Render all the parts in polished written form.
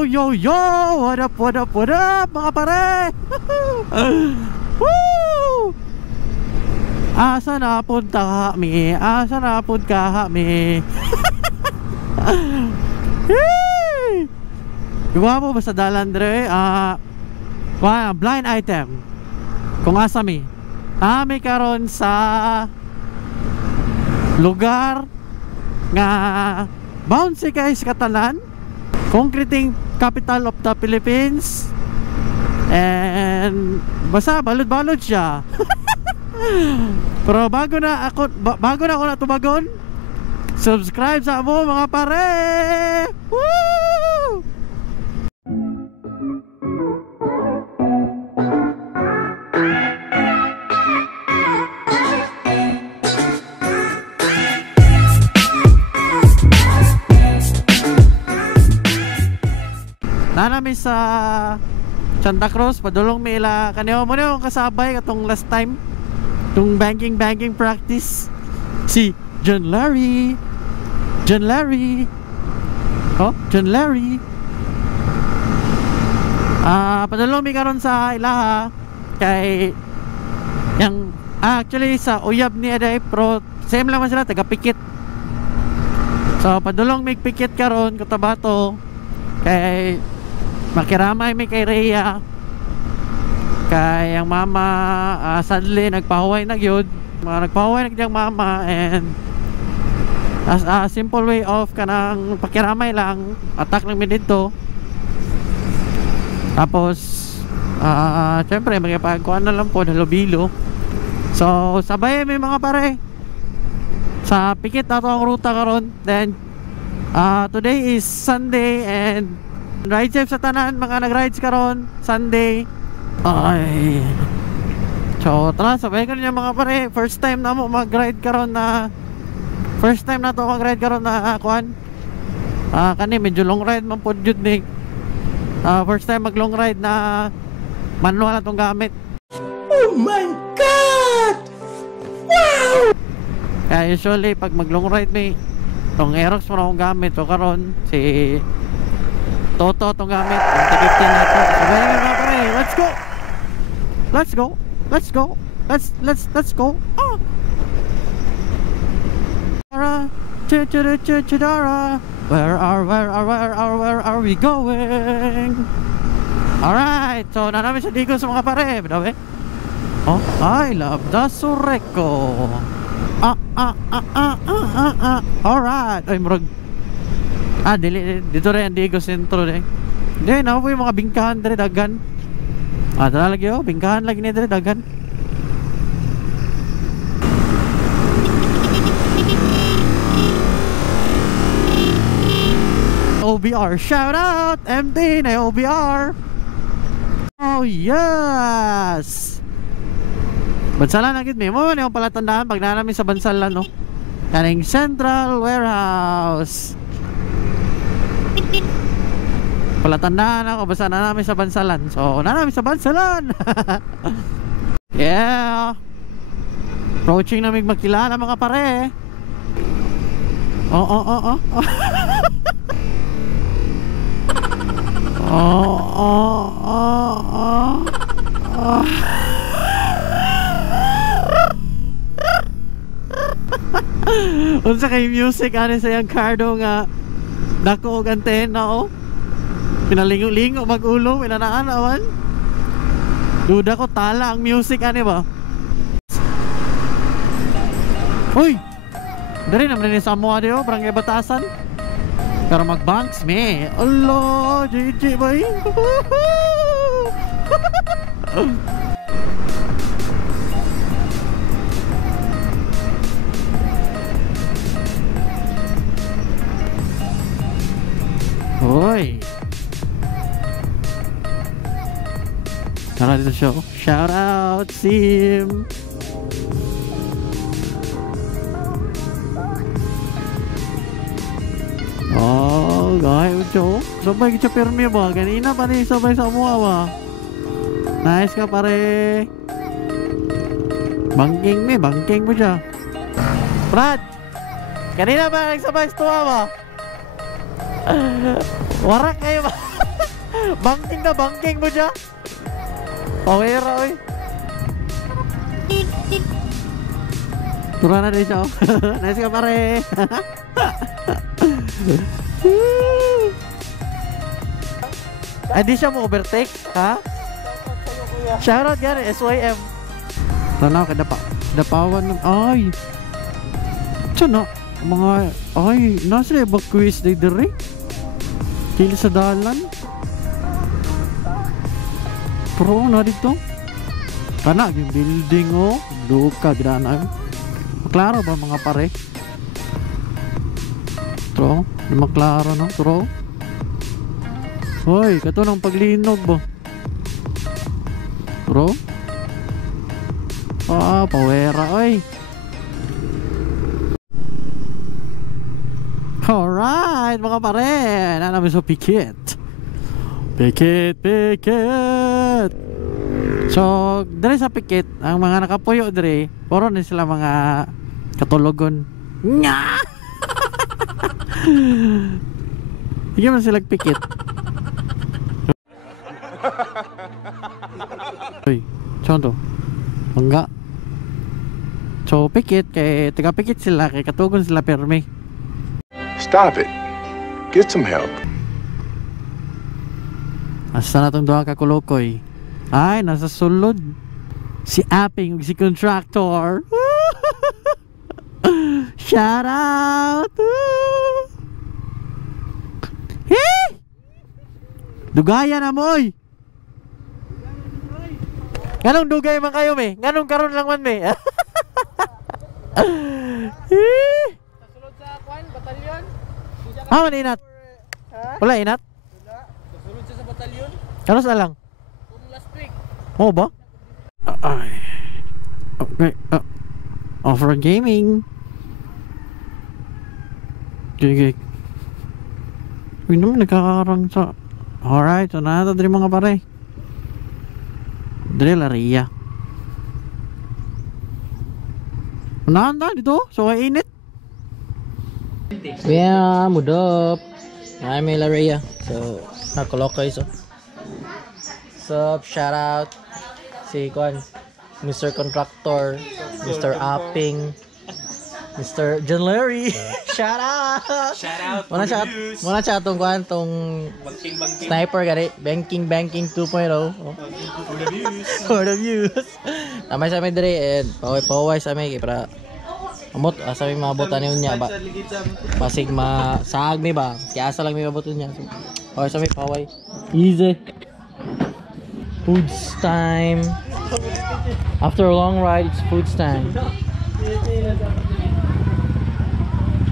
Yo, yo, yo! What up, what up, what up, mga pare? Woo! Asa na punta kami? Asa na punta kami? Gawa mo ba sa dalan, Dre? Blind item. Kung asa mi may karon sa lugar nga bouncy guys katanan, concreting capital of the Philippines, and basta balod-balod siya. Pero bago na ako natumagon, subscribe sa mo mga pare. Woo! Nanami sa Santa Cruz, padulong may ila kaniyo mo na yung kasabay katong last time, itong banking practice, si John Larry. Oh, John Larry. Padulong may karon sa ilaha kay yang actually sa uyab ni Aday, pero same lang man sila, taga pikit. So padulong may pikit karon Cotabato kay makiramay may kay Rhea, kay ang mama sadly nagpahuway na gyud, nagpahuway na gyud mama, and as a simple way of kanang pakiramay lang, attack lang mi dito. Tapos syempre magpagkuan na lang po halubilo. So sabay may mga pare sa pikit ato ang ruta karon. Then today is Sunday and ride safe sa tanan mga nag-rides karon Sunday. Ay, so tara sabay ko niya mga pare. First time na mo mag-ride karon na mag-ride karon na kuan. Kani medyo long ride man pod jud ni. First time mag long ride na manual na tong gamit. Oh my god! Wow! Kaya usually pag mag long ride may tong Aerox mo na akong gamit. So karon si Toto itong gamit, 15 na ito. Sabay nga mga pare, let's go! Let's go! Let's go! Let's go! Chidara, where are we going? Alright, so na namin sa Digos mga pare, dawe. Oh, I love the Sureco. Alright, ay murag dito rin ang Digos Centro rin. Hindi, na po yung mga bingkahan dito dagan. Tala lagi bingkahan lagi nito dagan. OBR, shout out MD na OBR. Oh yes. Bansalan na gid mi mo na yung palatandaan pag namin sa Bansalan, no. Kaning Central Warehouse. Palatandaan ako basta na namin sa Bansalan. So na namin sa Bansalan. Yeah. Approaching na magkilala mga pare. Oh. Unsa kay music ani sa yang cardo nga dako og antena pinalingo-lingo mag-ulo pinanaan awan. Duda ko tala ang music ani ba. Uy, dari naman ni Samoa dio barangay Batasan. Pero mag-banks me. Allah, JJ bay. Hoy. Tara dito show. Shout out Sim. Oh, gaya ucho. Sabay kita permi ba? Kanina pa rin sabay sa mua ba? Nice ka pare. Bangking mo siya. Brad, kanina ba nagsabay sa tuwa ba? Warak kayo ba? Banking na banking mo dyan. Pawera oy. Tura na rin siya. Nice ka pare. Ay di siya mo overtake. Ha? Shoutout gari SYM. Tanaw ka dapawan ng ay. Tiyan na mga ay nasa evacuate day dere. Kili sa dalan. Pro na dito. Kana yung building oh. Duka granang. Maklaro ba mga pare? Tro, di maklaro no, tro. Hoy, kato ng paglinog ba? Bro? Ah, pawera oy. Alright mga pare, namin sa pikit. Pikit. So, dali sa pikit, ang mga nakapuyo dali, puro na sila mga katulogon. Nya! Hindi man sila pikit. Uy, saan to? Mangga. So, pikit, kay taga pikit sila, kay katugon sila permi. Stop it. Get some help. Asa na itong doha kakulokoy? Ay, nasa sulod. Si Aping, si Contractor. Shout out. Hey! Dugaya na mo oy. Ganong dugay man kayo me? Ganong karon lang man me? Sulod sa kwan, batalyon. Ah, man inat. Wala inat? Sulod siya sa batalyon. Karos alang? Kung last week. Oo ba? Ay. Okay. Off-road gaming. Okay. Uy naman nagkakarang sa. Alright, so na ito din mga pare. Dre Laria. Unahan na dito. So ay init. Yeah, mudop. I'm Laria. So, nakolokay so. Sup, shout out si Kwan, Mr. Contractor, Mr. Apping, Mr. John Larry. Shout out. Shout out. Muna siya tong Kwan, tong sniper gari, banking 2.0. Oh. For the views. Tamay sa amin dire and paway sa amin para amot asa may mabutan niya ba. Basig masaag mi ba. Kaya asa lang may mabutan niya. So, paway sa amin paway. Easy. Foods time. After a long ride, it's foods time.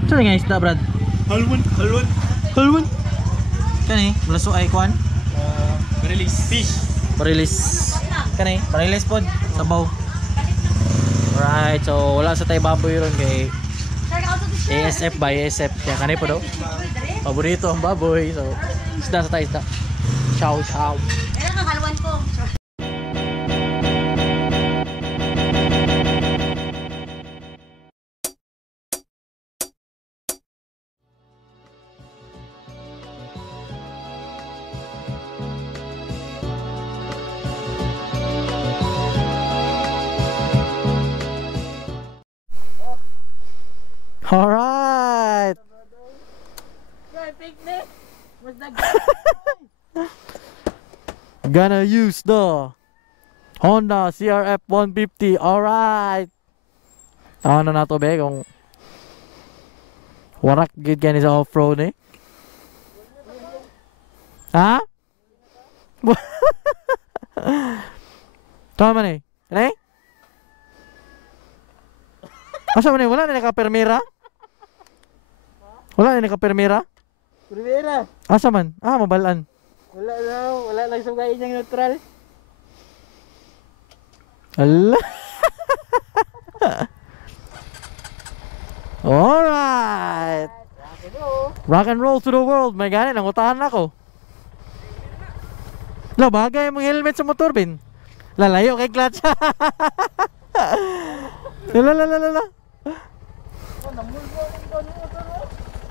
Saan nga isda, Brad? Halwan. Kani, malaso ay kwan? Barilis. Kani, barilis pod, sabaw. Alright, so wala sa tayo baboy ron kay ASF by ASF. Kaya kani po daw. Paborito ang baboy. So, isda sa tayo isda. Chow. Kailan kang halwan ko? Alright. Gonna use the Honda CRF 150. Alright. Ano na to be kung warak gid gani sa off-road eh. Ha? Tama man eh. Eh? Asa man eh? Wala na naka-permira? Wala na naka-permira? Primera. Asa man? Ah, mabalaan. Wala lang sugay niyang neutral. Allah. Alright. Rock and roll to the world. May gani, nangutahan ako. La, bagay mong helmet sa motor, bin. Lalayo kay clutch. La.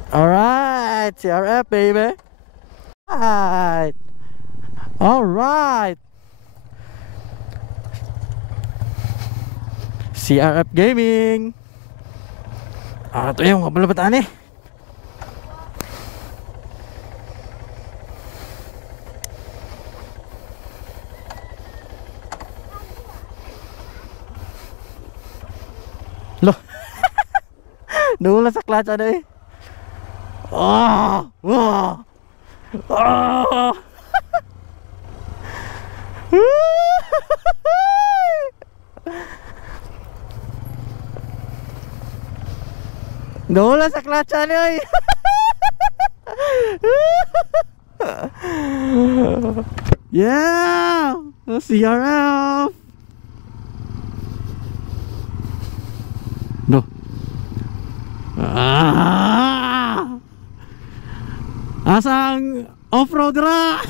Alright, CRF baby. Alright. Alright, CRF Gaming. Ito yung kabalabataan eh. Lo. Nula sa clutch ano eh. Nula sa clutch ano eh. Yeah, CRF. No. Asang off-road ra.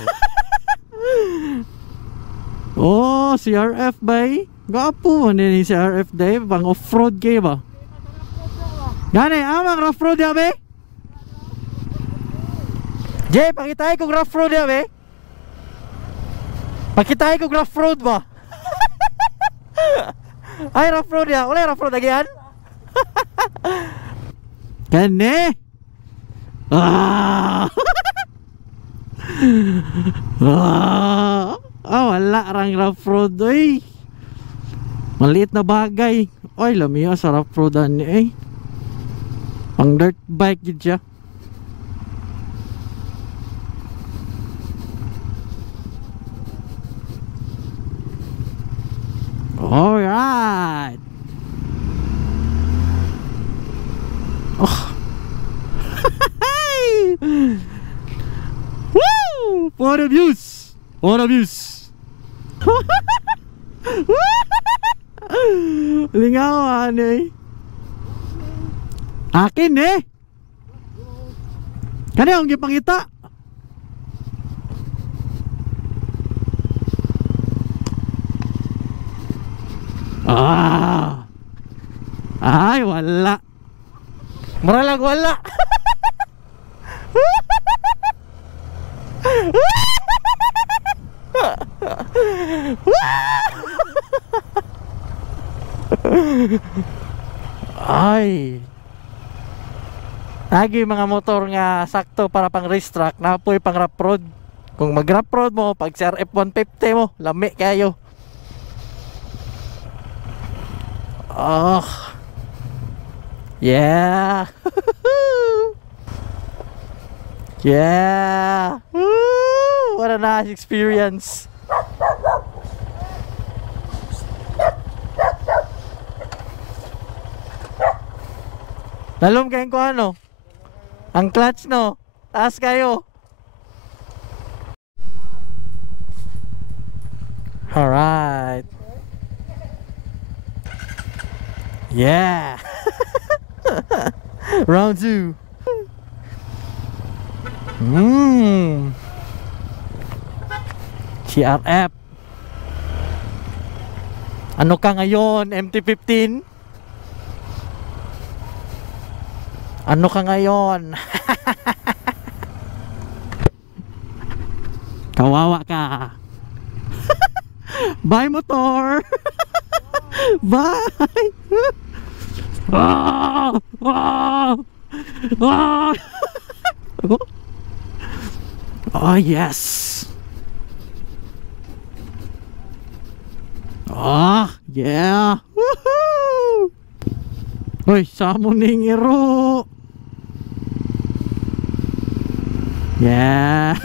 Oh, CRF bay. Gapo man ni CRF day pang off-road kay ba? Gani, amang rough road ya be? Jay, pakitay kong rough road ya be? Pakitay kong rough road ba? Ay, rough road ya. Wala rough road lagi yan? Gani? Wala rang rough road oy. Maliit na bagay. Oy, lamiya sa rough road ani eh. Pang dirt bike gid siya. Alright. Oh. Woo! What abuse! What abuse! Lingawan eh. Akin eh. Kani ang gipangita. Ay, wala. Maralag wala. Ay. Lagi mga motor nga sakto para pang race track, napoy pang rough road. Kung mag rough road mo, pag CRF 150 mo, lami kayo. Oh. Yeah. Yeah. Woo! What a nice experience. Lalom kayo ko ano? Ang clutch no? Taas kayo. Alright. Yeah. Round 2. CRF. Ano ka ngayon, MT-15? Ano ka ngayon? Kawawa ka. Bye motor. Bye. Oh yes. Oh yeah. Woohoo. Hoy, samuning iro. Yeah.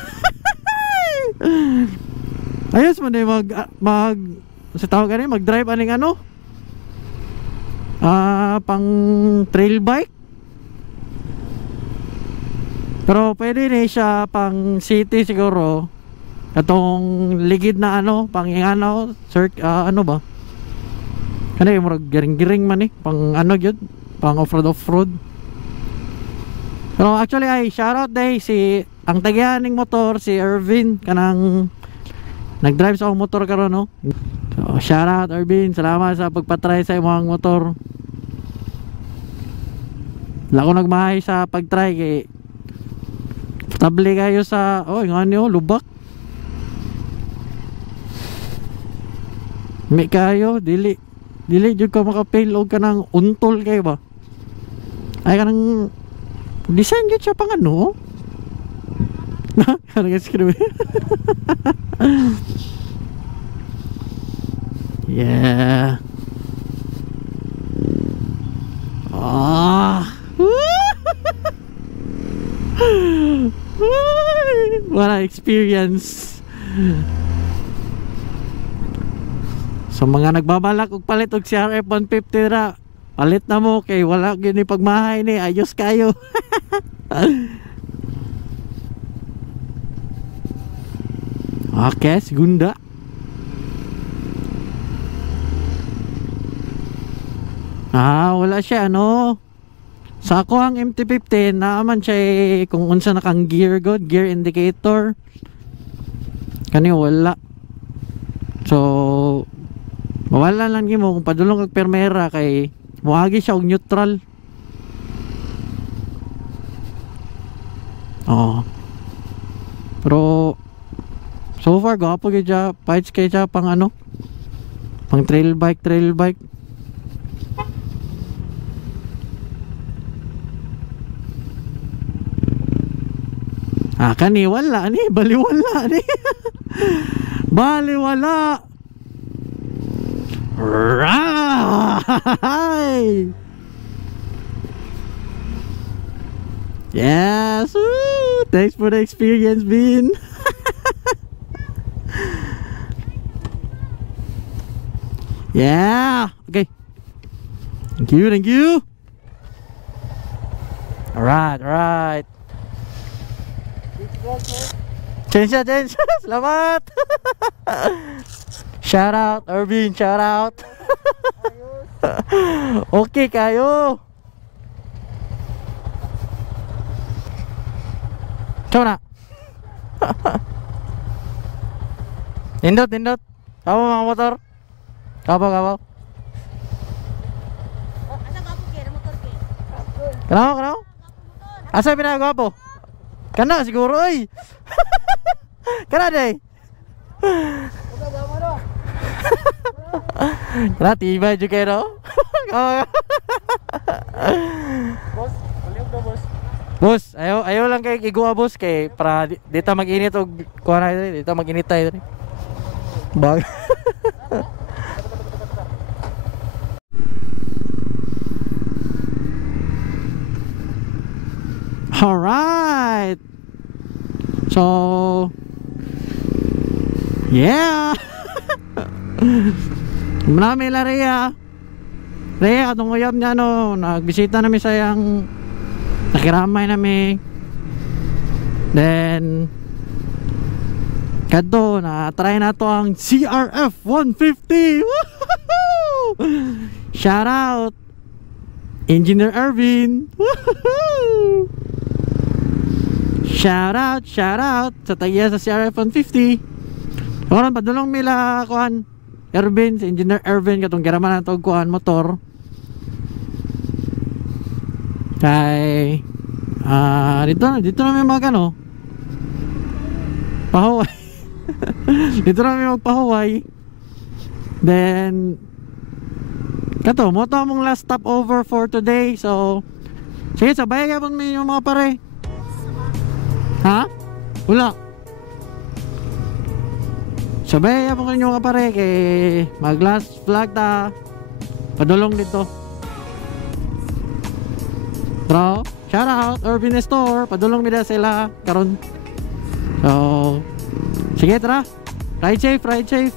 Ayos man eh mag sa tawag ganun, mag-drive aning ano? Pang trail bike. Pero pwede rin siya pang city siguro. Atong ligid na ano, pang ano, ano ba? Ano yung murag giring-giring man eh, pang ano yun, pang off-road. Pero actually ay shoutout day si ang tagihaning motor si Ervin kanang nag-drive sa akong motor karon no. So shoutout Ervin, salamat sa pagpatry sa imong motor. Wala ko nagmahay sa pagtry kay stable kayo sa nga niyo lubak. May kayo, dili jud ka makapail og kanang untol kay ba? Ay kanang design jud siya pang ano? Na, kanang screw. Yeah. Ah. What an experience. So mga nagbabalak og palit og CRF 150 ra, palit na mo kay wala gyud ni pagmahay ni, ayos kayo. Okay, segunda. Wala siya ano. Sa ako ang MT-15 naaman siya kung unsa nakang gear god, gear indicator. Kani wala. So mawala lang gimo kung padulong kag permera kay muagi siya og neutral. Pero so far gwapo gyud siya, fights kay siya pang ano? Pang trail bike. Kani wala ni, baliwala ni. Baliwala. Right. Yes. Woo. Thanks for the experience, Bean. Yeah. Okay. Thank you. Alright. Change. Selamat. Shout out, Irvin, shout out. Okay kayo. Coba. Indot. Kamu mga motor? Kapo. Asa gapo kaya motor kaya? Kenapa? Asa pinagapo? Kana siguro oy. Kana day. Kana tiba juga no. Boss, ayaw lang kay igwa boss kay para dito mag-init og kuha na dito mag-init tayo. Bag. Alright. So yeah. Marami la Rhea, atong uyab niya no, nagbisita namin sa yang nakiramay namin. Then kadto na try na to ang CRF 150. Woohoo! Shout out Engineer Irvin. Woohoo! Shout out sa tagiya sa CRF 150. Karon padulong mila kuan Irvin, si Engineer Irvin katong giraman na to kuan motor. Kay dito na may magano pahuway. Dito na may magpahuway. Then kato mo to among last stop over for today. So sige, sabay gapon mi yung mga pare. Ha? Wala. Sabay gapon kanyo mga pare kay mag last vlog ta padulong dito. Bro, shout out Urban Store, padulong nila sila karon. So sige, tara. Ride safe.